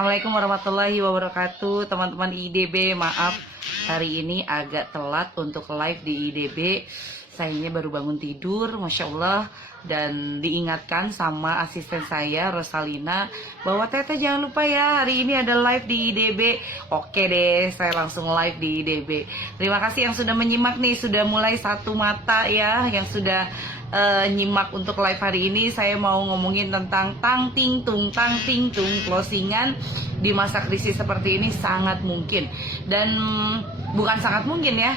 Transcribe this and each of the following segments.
Assalamualaikum warahmatullahi wabarakatuh, teman-teman IDB. Maaf, hari ini agak telat untuk live di IDB. Sayangnya baru bangun tidur, Masya Allah. Dan diingatkan sama asisten saya, Rosalina, bahwa Teteh jangan lupa ya, hari ini ada live di IDB. Oke deh, saya langsung live di IDB. Terima kasih yang sudah menyimak nih, sudah mulai satu mata ya, yang sudah nyimak untuk live hari ini. Saya mau ngomongin tentang tang ting tung closingan di masa krisis seperti ini sangat mungkin. Dan bukan sangat mungkin ya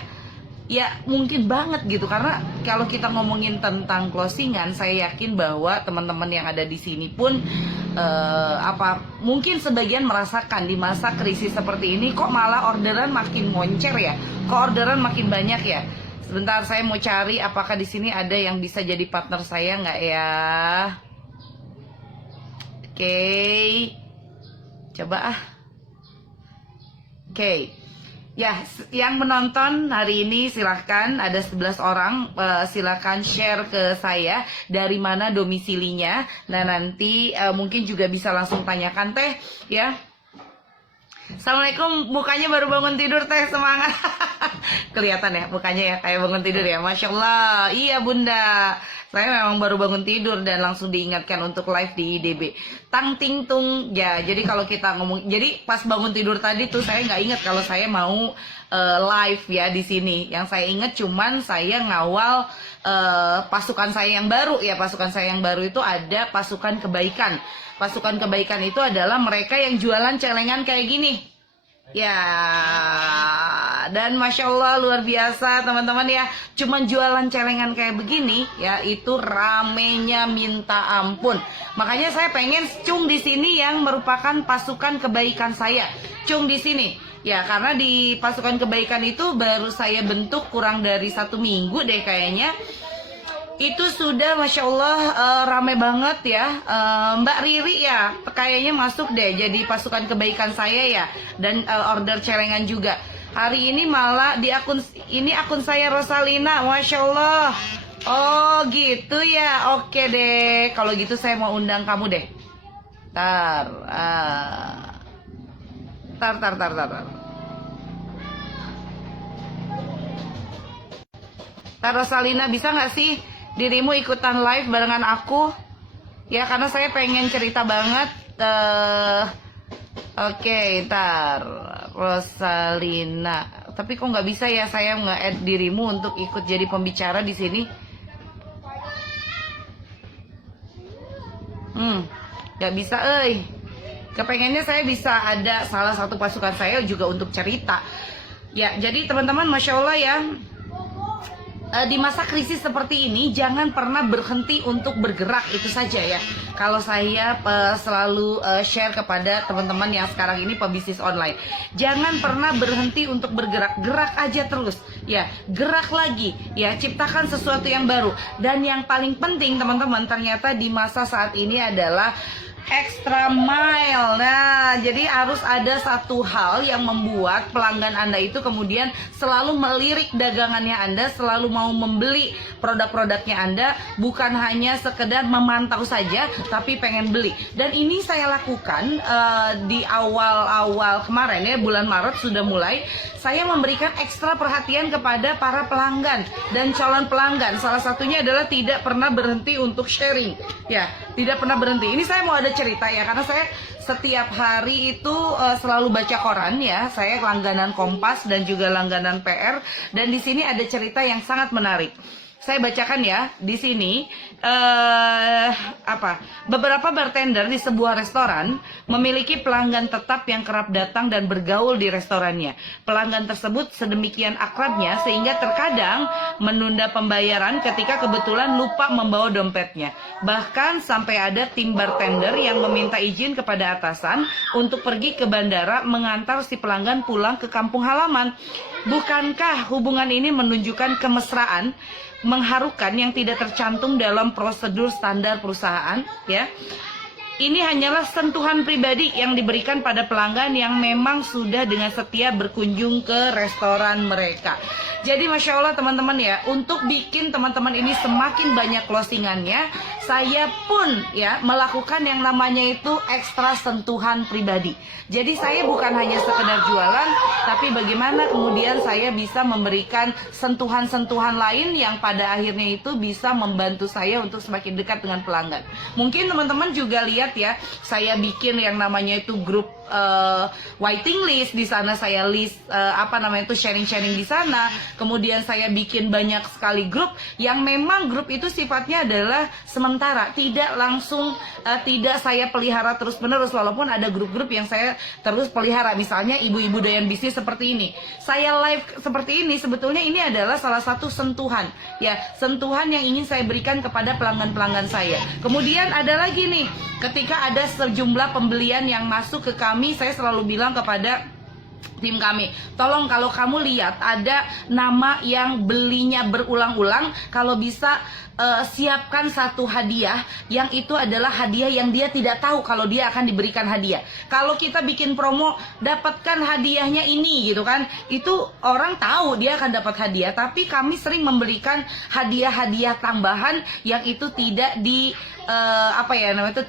mungkin banget gitu, karena kalau kita ngomongin tentang closingan, saya yakin bahwa teman-teman yang ada di sini pun mungkin sebagian merasakan di masa krisis seperti ini, kok malah orderan makin moncer ya, kok orderan makin banyak ya. Sebentar, saya mau cari apakah di sini ada yang bisa jadi partner saya nggak ya. Oke, coba Oke. Ya, yang menonton hari ini silahkan, ada 11 orang, silahkan share ke saya dari mana domisilinya. Nah nanti mungkin juga bisa langsung tanyakan Teh ya. Assalamualaikum, mukanya baru bangun tidur Teh, semangat. Kelihatan ya mukanya ya, kayak bangun tidur ya, Masya Allah. Iya Bunda, saya memang baru bangun tidur dan langsung diingatkan untuk live di IDB. Tang ting tung ya, jadi kalau kita ngomong, jadi pas bangun tidur tadi tuh saya nggak ingat kalau saya mau live ya di sini. Yang saya ingat cuman saya ngawal pasukan saya yang baru ya. Pasukan saya yang baru itu ada pasukan kebaikan. Pasukan kebaikan itu adalah mereka yang jualan celengan kayak gini ya, dan Masya Allah luar biasa teman-teman ya. Cuman jualan celengan kayak begini ya, itu ramenya minta ampun. Makanya saya pengen cung di sini yang merupakan pasukan kebaikan saya, cung di sini ya, karena di pasukan kebaikan itu baru saya bentuk kurang dari 1 minggu deh kayaknya. Itu sudah Masya Allah rame banget ya. Mbak Riri ya kayaknya masuk deh jadi pasukan kebaikan saya ya. Dan order celengan juga. Hari ini malah di akun saya Rosalina, Masya Allah. Oh gitu ya, oke deh. Kalau gitu saya mau undang kamu deh. Tar Rosalina, bisa nggak sih dirimu ikutan live barengan aku ya, karena saya pengen cerita banget. Oke, ntar Rosalina, tapi kok nggak bisa ya saya nge-add dirimu untuk ikut jadi pembicara di sini. Nggak bisa kepengennya saya bisa ada salah satu pasukan saya juga untuk cerita ya. Jadi teman-teman, Masya Allah ya, di masa krisis seperti ini jangan pernah berhenti untuk bergerak, itu saja ya. Kalau saya selalu share kepada teman-teman yang sekarang ini pebisnis online, jangan pernah berhenti untuk bergerak, gerak aja terus ya, gerak lagi ya, ciptakan sesuatu yang baru. Dan yang paling penting teman-teman, ternyata di masa saat ini adalah extra mile. Nah, jadi harus ada satu hal yang membuat pelanggan Anda itu kemudian selalu melirik dagangannya Anda, selalu mau membeli produk-produknya Anda, bukan hanya sekedar memantau saja, tapi pengen beli. Dan ini saya lakukan di awal-awal kemarin ya, bulan Maret sudah mulai. Saya memberikan ekstra perhatian kepada para pelanggan dan calon pelanggan. Salah satunya adalah tidak pernah berhenti untuk sharing. Ya, tidak pernah berhenti. Ini saya mau ada cerita ya, karena saya setiap hari itu selalu baca koran ya. Saya langganan Kompas dan juga langganan PR, dan di sini ada cerita yang sangat menarik. Saya bacakan ya di sini. Beberapa bartender di sebuah restoran memiliki pelanggan tetap yang kerap datang dan bergaul di restorannya. Pelanggan tersebut sedemikian akrabnya sehingga terkadang menunda pembayaran ketika kebetulan lupa membawa dompetnya. Bahkan sampai ada tim bartender yang meminta izin kepada atasan untuk pergi ke bandara mengantar si pelanggan pulang ke kampung halaman. Bukankah hubungan ini menunjukkan kemesraan mengharukan yang tidak tercantum dalam prosedur standar perusahaan ya? Ini hanyalah sentuhan pribadi yang diberikan pada pelanggan yang memang sudah dengan setia berkunjung ke restoran mereka. Jadi Masya Allah teman-teman ya, untuk bikin teman-teman ini semakin banyak closingannya, saya pun ya melakukan yang namanya itu ekstra sentuhan pribadi. Jadi saya bukan hanya sekedar jualan, tapi bagaimana kemudian saya bisa memberikan sentuhan-sentuhan lain yang pada akhirnya itu bisa membantu saya untuk semakin dekat dengan pelanggan. Mungkin teman-teman juga lihat ya, saya bikin yang namanya itu grup waiting list. Di sana saya list sharing-sharing di sana. Kemudian saya bikin banyak sekali grup yang memang grup itu sifatnya adalah sementara, tidak langsung tidak saya pelihara terus-menerus, walaupun ada grup-grup yang saya terus pelihara. Misalnya ibu-ibu doyan bisnis seperti ini. Saya live seperti ini, sebetulnya ini adalah salah satu sentuhan ya, sentuhan yang ingin saya berikan kepada pelanggan-pelanggan saya. Kemudian ada lagi nih, ketika ada sejumlah pembelian yang masuk ke kami, saya selalu bilang kepada tim kami, tolong kalau kamu lihat ada nama yang belinya berulang-ulang, kalau bisa siapkan satu hadiah yang itu adalah hadiah yang dia tidak tahu kalau dia akan diberikan hadiah. Kalau kita bikin promo, dapatkan hadiahnya ini gitu kan, itu orang tahu dia akan dapat hadiah, tapi kami sering memberikan hadiah-hadiah tambahan yang itu tidak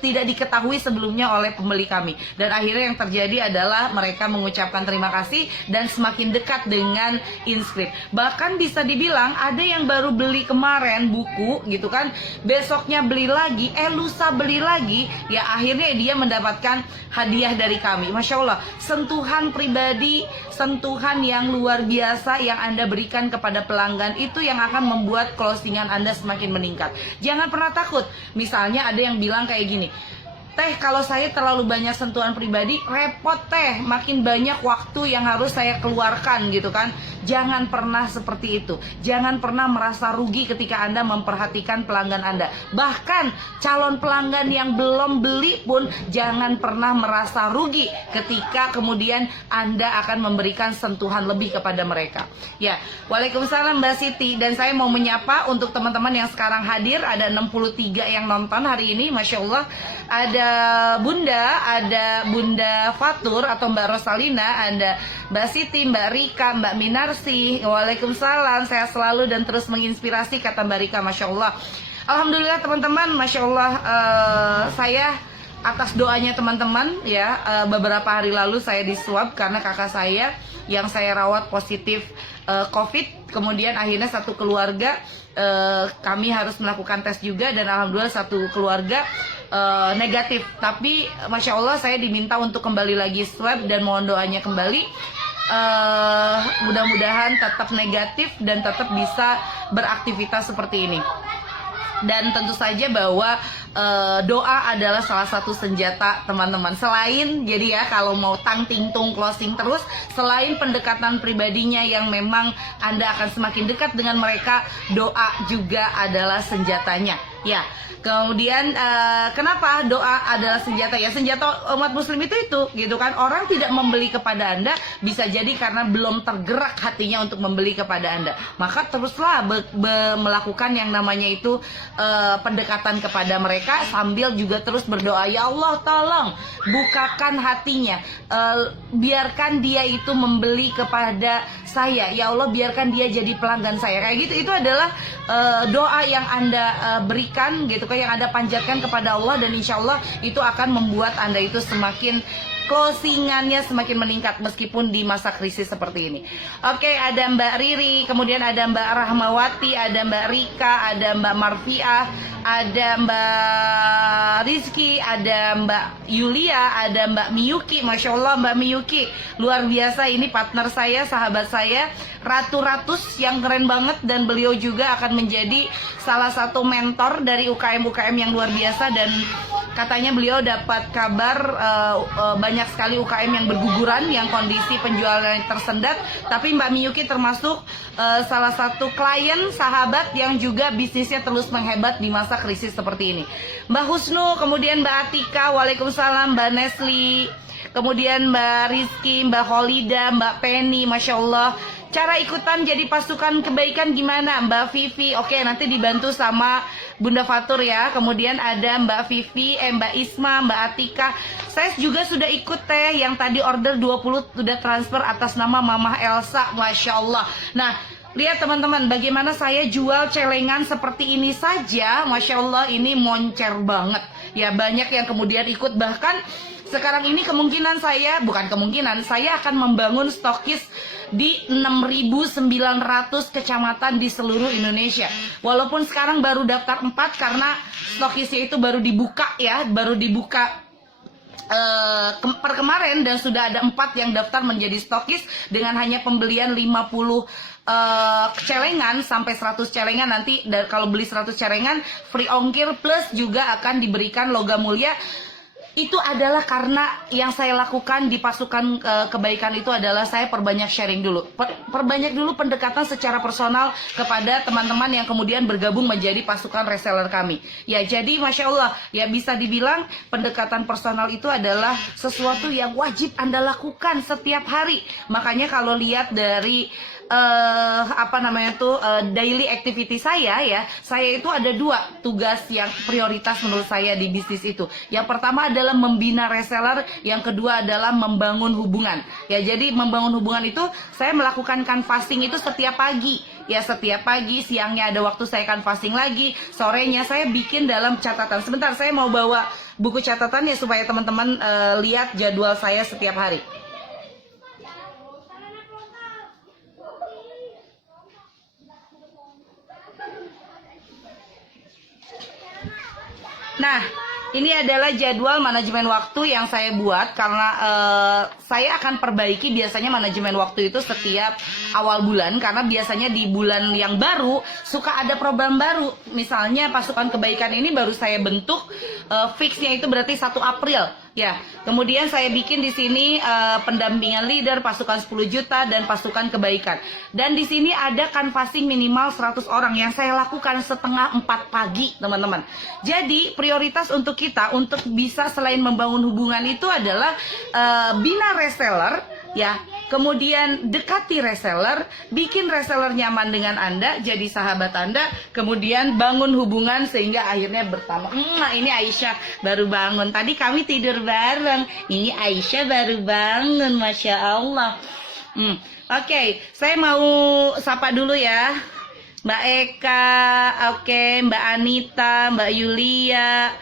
tidak diketahui sebelumnya oleh pembeli kami. Dan akhirnya yang terjadi adalah mereka mengucapkan terima kasih dan semakin dekat dengan Inscript. Bahkan bisa dibilang ada yang baru beli kemarin buku gitu kan, besoknya beli lagi, lusa beli lagi, ya akhirnya dia mendapatkan hadiah dari kami. Masya Allah, sentuhan pribadi, sentuhan yang luar biasa yang Anda berikan kepada pelanggan itu yang akan membuat closingan Anda semakin meningkat. Jangan pernah takut. Misalnya ada yang bilang kayak gini, teh kalau saya terlalu banyak sentuhan pribadi repot teh, makin banyak waktu yang harus saya keluarkan gitu kan. Jangan pernah seperti itu. Jangan pernah merasa rugi ketika Anda memperhatikan pelanggan Anda. Bahkan calon pelanggan yang belum beli pun jangan pernah merasa rugi ketika kemudian Anda akan memberikan sentuhan lebih kepada mereka. Ya, Waalaikumsalam Mbak Siti. Dan saya mau menyapa untuk teman-teman yang sekarang hadir, ada 63 yang nonton hari ini, Masya Allah. Ada Bunda Fatur atau Mbak Rosalina, ada Mbak Siti, Mbak Rika, Mbak Minarsi. Waalaikumsalam, saya selalu dan terus menginspirasi, kata Mbak Rika. Masya Allah. Alhamdulillah teman-teman, Masya Allah, saya atas doanya teman-teman ya, beberapa hari lalu saya diswab karena kakak saya yang saya rawat positif COVID. Kemudian akhirnya satu keluarga kami harus melakukan tes juga, dan alhamdulillah satu keluarga negatif. Tapi Masya Allah saya diminta untuk kembali lagi swab dan mohon doanya kembali. Mudah-mudahan tetap negatif dan tetap bisa beraktivitas seperti ini. Dan tentu saja bahwa doa adalah salah satu senjata teman-teman. Selain jadi ya, kalau mau tang ting tung closing terus, selain pendekatan pribadinya yang memang Anda akan semakin dekat dengan mereka, doa juga adalah senjatanya. Ya, kemudian kenapa doa adalah senjata? Ya, senjata umat muslim itu gitu kan. Orang tidak membeli kepada Anda bisa jadi karena belum tergerak hatinya untuk membeli kepada Anda. Maka teruslah melakukan yang namanya itu pendekatan kepada mereka, sambil juga terus berdoa, ya Allah tolong bukakan hatinya, biarkan dia itu membeli kepada saya, ya Allah biarkan dia jadi pelanggan saya. Kayak gitu, itu adalah doa yang Anda berikan gitu kan, yang Anda panjatkan kepada Allah, dan insya Allah itu akan membuat Anda itu semakin closingannya semakin meningkat meskipun di masa krisis seperti ini. Oke, ada Mbak Riri, kemudian ada Mbak Rahmawati, ada Mbak Rika, ada Mbak Marfiah, ada Mbak Rizky, ada Mbak Yulia, ada Mbak Miyuki. Masya Allah Mbak Miyuki luar biasa, ini partner saya, sahabat saya, Ratu Ratus yang keren banget, dan beliau juga akan menjadi salah satu mentor dari UKM-UKM yang luar biasa. Dan katanya beliau dapat kabar banyak sekali UKM yang berguguran, yang kondisi penjualan tersendat, tapi Mbak Miyuki termasuk salah satu klien sahabat yang juga bisnisnya terus menghebat di masa krisis seperti ini. Mbak Husnu, kemudian Mbak Atika, waalaikumsalam, Mbak Nesli, kemudian Mbak Rizky, Mbak Holida, Mbak Penny, Masya Allah. Cara ikutan jadi pasukan kebaikan gimana Mbak Vivi? Oke, nanti dibantu sama Bunda Fatur ya. Kemudian ada Mbak Vivi, Mbak Isma, Mbak Atika. Saya juga sudah ikut teh yang tadi order 20 sudah transfer atas nama Mamah Elsa. Masya Allah. Nah, lihat teman-teman, bagaimana saya jual celengan seperti ini saja. Masya Allah, ini moncer banget. Ya, banyak yang kemudian ikut. Bahkan sekarang ini kemungkinan saya, bukan kemungkinan, saya akan membangun stokis di 6.900 kecamatan di seluruh Indonesia. Walaupun sekarang baru daftar 4 karena stokisnya itu baru dibuka ya, baru dibuka per kemarin, dan sudah ada 4 yang daftar menjadi stokis dengan hanya pembelian 50 celengan sampai 100 celengan. Nanti kalau beli 100 celengan free ongkir plus juga akan diberikan logam mulia. Itu adalah karena yang saya lakukan di pasukan kebaikan itu adalah saya perbanyak sharing dulu. Perbanyak dulu pendekatan secara personal kepada teman-teman yang kemudian bergabung menjadi pasukan reseller kami. Ya, jadi Masya Allah, ya bisa dibilang pendekatan personal itu adalah sesuatu yang wajib Anda lakukan setiap hari. Makanya kalau lihat dari daily activity saya ya, saya itu ada 2 tugas yang prioritas menurut saya di bisnis itu. Yang pertama adalah membina reseller, yang kedua adalah membangun hubungan. Ya, jadi membangun hubungan itu saya melakukan canvassing itu setiap pagi. Ya, setiap pagi, siangnya ada waktu saya canvassing lagi, sorenya saya bikin dalam catatan. Sebentar, saya mau bawa buku catatan ya supaya teman-teman lihat jadwal saya setiap hari. Nah, ini adalah jadwal manajemen waktu yang saya buat karena saya akan perbaiki biasanya manajemen waktu itu setiap awal bulan, karena biasanya di bulan yang baru suka ada problem baru. Misalnya pasukan kebaikan ini baru saya bentuk, fixnya itu berarti 1 April. Ya, kemudian saya bikin di sini pendampingan leader, pasukan 10 juta dan pasukan kebaikan. Dan di sini ada canvassing minimal 100 orang yang saya lakukan setengah 4 pagi, teman-teman. Jadi prioritas untuk kita untuk bisa selain membangun hubungan itu adalah bina reseller, ya. Kemudian dekati reseller, bikin reseller nyaman dengan Anda, jadi sahabat Anda, kemudian bangun hubungan sehingga akhirnya bertambah. Ini Aisyah baru bangun. Tadi kami tidur bareng. Ini Aisyah baru bangun, Masya Allah. Oke, saya mau sapa dulu ya. Mbak Eka, oke, Mbak Anita, Mbak Yulia,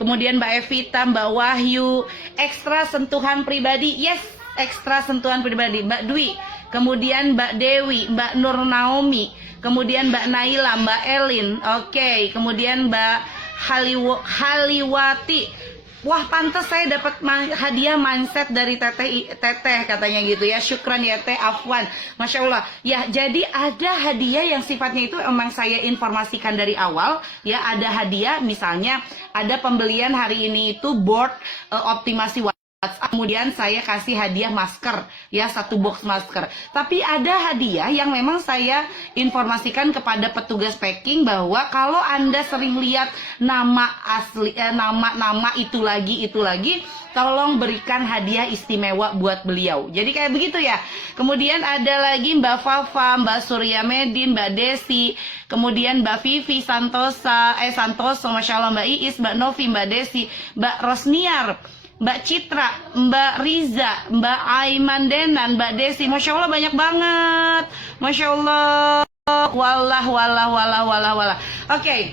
kemudian Mbak Evita, Mbak Wahyu, ekstra sentuhan pribadi, yes, ekstra sentuhan pribadi, Mbak Dwi, kemudian Mbak Dewi, Mbak Nur Naomi, kemudian Mbak Naila, Mbak Elin, oke, kemudian Mbak Haliwati. Wah, pantas saya dapat hadiah mindset dari teteh katanya gitu ya. Syukran ya Teh Afwan. Masya Allah. Ya, jadi ada hadiah yang sifatnya itu emang saya informasikan dari awal. Ya, ada hadiah misalnya ada pembelian hari ini itu board optimasi WhatsApp. Kemudian saya kasih hadiah masker, ya 1 box masker. Tapi ada hadiah yang memang saya informasikan kepada petugas packing bahwa kalau Anda sering lihat nama asli, nama itu lagi, tolong berikan hadiah istimewa buat beliau. Jadi kayak begitu ya. Kemudian ada lagi Mbak Fafa, Mbak Surya Medin, Mbak Desi, kemudian Mbak Vivi Santoso, Masya Allah, Mbak Iis, Mbak Novi, Mbak Desi, Mbak Rosniar, Mbak Citra, Mbak Riza, Mbak Aiman Denan, Mbak Desi. Masya Allah banyak banget. Masya Allah. Walah. Oke.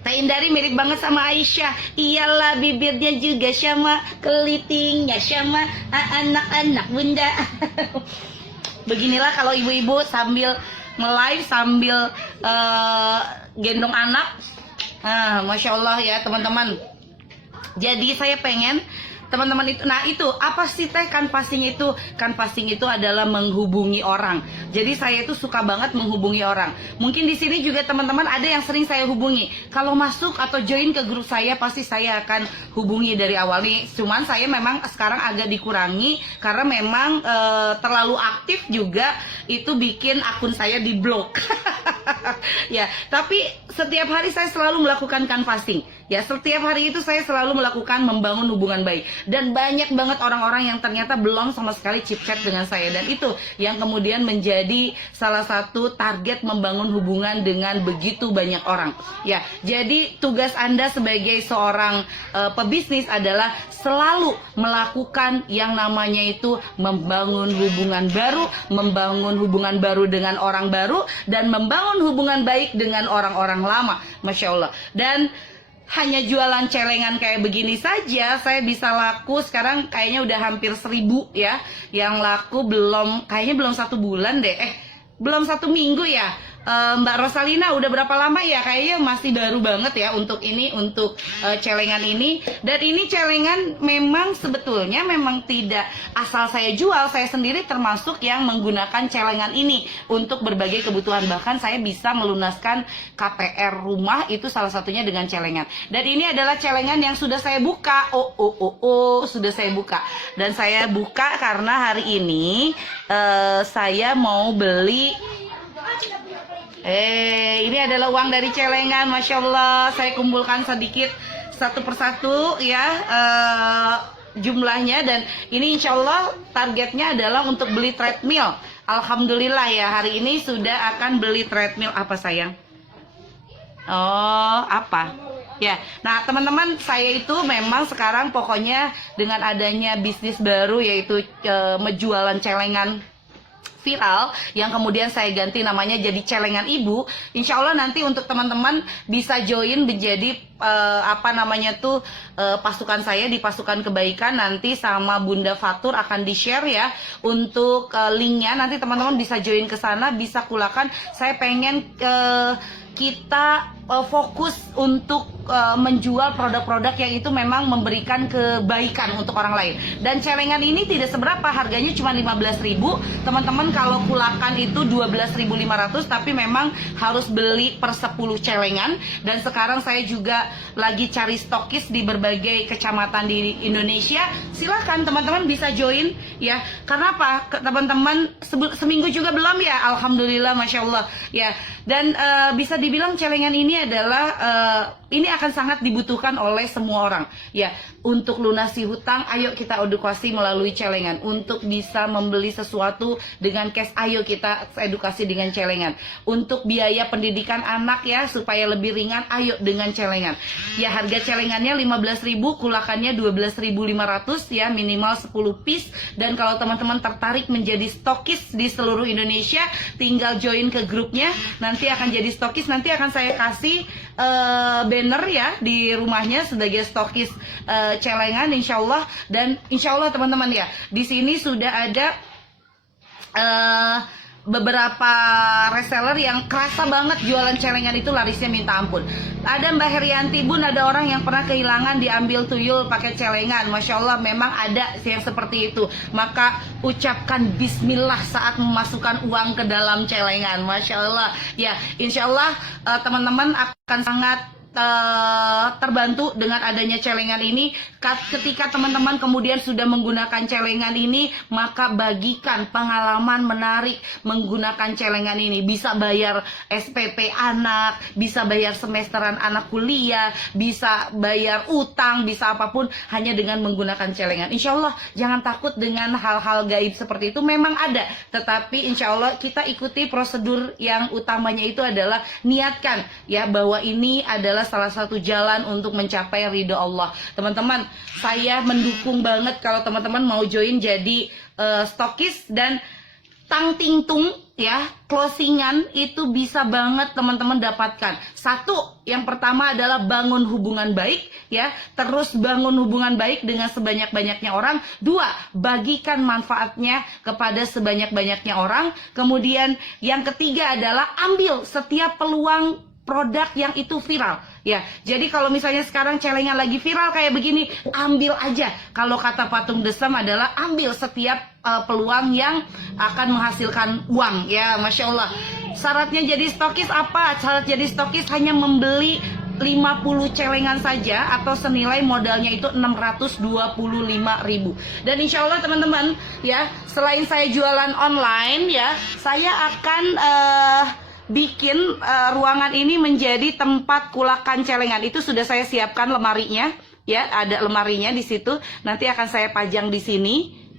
Teh Indari mirip banget sama Aisyah. Iyalah, bibirnya juga sama, kelitingnya sama, anak-anak bunda. Beginilah kalau ibu-ibu sambil nge-live, sambil gendong anak. Masya Allah ya teman-teman. Jadi saya pengen teman-teman itu, nah itu apa sih Teh canvassing itu? Canvassing itu adalah menghubungi orang. Jadi saya itu suka banget menghubungi orang. Mungkin di sini juga teman-teman ada yang sering saya hubungi. Kalau masuk atau join ke grup saya pasti saya akan hubungi dari awal nih. Cuman saya memang sekarang agak dikurangi karena memang terlalu aktif juga itu bikin akun saya di blok. Ya, tapi setiap hari saya selalu melakukan canvassing. Ya, setiap hari itu saya selalu melakukan membangun hubungan baik. Dan banyak banget orang-orang yang ternyata belum sama sekali chit chat dengan saya. Dan itu yang kemudian menjadi salah satu target membangun hubungan dengan begitu banyak orang. Ya, jadi tugas Anda sebagai seorang pebisnis adalah selalu melakukan yang namanya itu membangun hubungan baru dengan orang baru, dan membangun hubungan baik dengan orang-orang lama. Masya Allah. Dan hanya jualan celengan kayak begini saja saya bisa laku sekarang kayaknya udah hampir 1000 ya. Yang laku kayaknya belum 1 bulan deh. Belum 1 minggu ya. Mbak Rosalina udah berapa lama ya? Kayaknya masih baru banget ya untuk celengan ini. Dan ini celengan memang sebetulnya memang tidak asal saya jual. Saya sendiri termasuk yang menggunakan celengan ini untuk berbagai kebutuhan. Bahkan saya bisa melunaskan KPR rumah itu salah satunya dengan celengan. Dan ini adalah celengan yang sudah saya buka. Sudah saya buka. Dan saya buka karena hari ini saya mau beli. Ini adalah uang dari celengan, Masya Allah. Saya kumpulkan sedikit satu persatu ya jumlahnya. Dan ini insya Allah targetnya adalah untuk beli treadmill. Alhamdulillah ya, hari ini sudah akan beli treadmill. Apa sayang? Apa? Ya, nah teman-teman, saya itu memang sekarang pokoknya dengan adanya bisnis baru yaitu menjualan celengan viral yang kemudian saya ganti namanya jadi celengan ibu. Insya Allah nanti untuk teman-teman bisa join menjadi pasukan saya di pasukan kebaikan. Nanti sama Bunda Fatur akan di share ya untuk linknya. Nanti teman-teman bisa join ke sana, bisa kulakan. Saya pengen kita fokus untuk menjual produk-produk yang itu memang memberikan kebaikan untuk orang lain. Dan celengan ini tidak seberapa, harganya cuma 15.000. Teman-teman kalau kulakan itu 12.500, tapi memang harus beli per 10 celengan. Dan sekarang saya juga lagi cari stokis di berbagai kecamatan di Indonesia. Silahkan teman-teman bisa join ya. Karena apa? Teman-teman seminggu juga belum ya. Alhamdulillah, Masya Allah ya. Dan bisa dibilang celengan ini adalah ini akan sangat dibutuhkan oleh semua orang ya. Untuk lunasi hutang, ayo kita edukasi melalui celengan. Untuk bisa membeli sesuatu dengan cash, ayo kita edukasi dengan celengan. Untuk biaya pendidikan anak ya supaya lebih ringan, ayo dengan celengan. Ya, harga celengannya 15.000, kulakannya 12.500 ya, minimal 10 piece. Dan kalau teman-teman tertarik menjadi stokis di seluruh Indonesia, tinggal join ke grupnya. Nanti akan jadi stokis, nanti akan saya kasih banner ya di rumahnya sebagai stokis celengan, insya Allah. Dan insya Allah teman-teman ya, di sini sudah ada beberapa reseller yang kerasa banget jualan celengan itu larisnya minta ampun. Ada Mbak Herianti, Bun, ada orang yang pernah kehilangan diambil tuyul pakai celengan. Masya Allah, memang ada yang seperti itu. Maka ucapkan bismillah saat memasukkan uang ke dalam celengan. Masya Allah ya, insya Allah teman-teman akan sangat terbantu dengan adanya celengan ini. Ketika teman-teman kemudian sudah menggunakan celengan ini, maka bagikan pengalaman menarik menggunakan celengan ini. Bisa bayar SPP anak, bisa bayar semesteran anak kuliah, bisa bayar utang, bisa apapun hanya dengan menggunakan celengan. Insya Allah jangan takut dengan hal-hal gaib seperti itu, memang ada. Tetapi insya Allah kita ikuti prosedur yang utamanya itu adalah niatkan ya bahwa ini adalah salah satu jalan untuk mencapai ridho Allah. Teman-teman, saya mendukung banget kalau teman-teman mau join jadi stokis. Dan tang ting tung ya, closingan itu bisa banget teman-teman dapatkan. Satu, yang pertama adalah bangun hubungan baik ya, terus bangun hubungan baik dengan sebanyak-banyaknya orang. Dua, bagikan manfaatnya kepada sebanyak-banyaknya orang. Kemudian yang ketiga adalah ambil setiap peluang produk yang itu viral ya. Jadi kalau misalnya sekarang celengan lagi viral kayak begini, ambil aja. Kalau kata Patung Desem adalah ambil setiap peluang yang akan menghasilkan uang ya. Masya Allah. Syaratnya jadi stokis apa? Syarat jadi stokis hanya membeli 50 celengan saja atau senilai modalnya itu 625.000. Dan insya Allah teman-teman ya, selain saya jualan online ya, saya akan bikin ruangan ini menjadi tempat kulakan celengan. Itu sudah saya siapkan lemarinya, ya, ada lemarinya di situ. Nanti akan saya pajang di sini.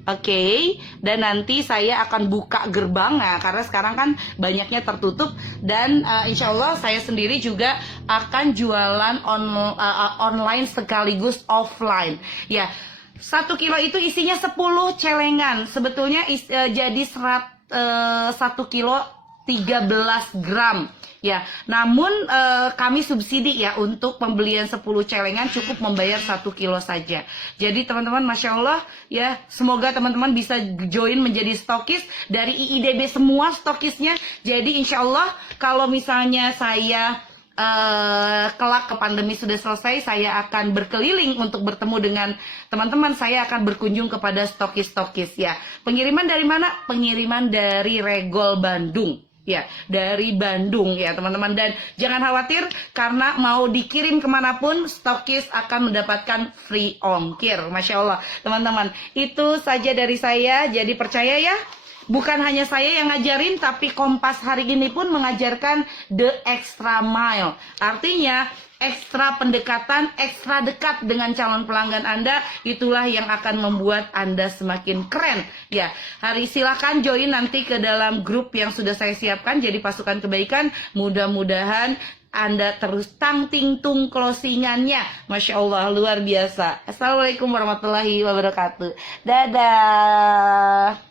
Oke, dan nanti saya akan buka gerbangnya karena sekarang kan banyaknya tertutup, dan insya Allah saya sendiri juga akan jualan online sekaligus offline. Ya, 1 kilo itu isinya 10 celengan. Sebetulnya jadi 1 kilo 13 gram. Ya, namun kami subsidi ya untuk pembelian 10 celengan cukup membayar 1 kilo saja. Jadi teman-teman, Masya Allah ya, semoga teman-teman bisa join menjadi stokis dari IIDB semua stokisnya. Jadi insya Allah kalau misalnya saya kelak ke pandemi sudah selesai, saya akan berkeliling untuk bertemu dengan teman-teman. Saya akan berkunjung kepada stokis-stokis ya. Pengiriman dari mana? Pengiriman dari Regol Bandung. Ya, dari Bandung ya teman-teman. Dan jangan khawatir karena mau dikirim kemanapun, stokis akan mendapatkan free ongkir. Masya Allah teman-teman. Itu saja dari saya. Jadi percaya ya, bukan hanya saya yang ngajarin, tapi Kompas hari ini pun mengajarkan the extra mile. Artinya ekstra pendekatan, ekstra dekat dengan calon pelanggan Anda, itulah yang akan membuat Anda semakin keren. Ya, silakan join nanti ke dalam grup yang sudah saya siapkan, jadi pasukan kebaikan. Mudah-mudahan Anda terus tang-ting-tung closingannya. Masya Allah, luar biasa. Assalamualaikum warahmatullahi wabarakatuh. Dadah.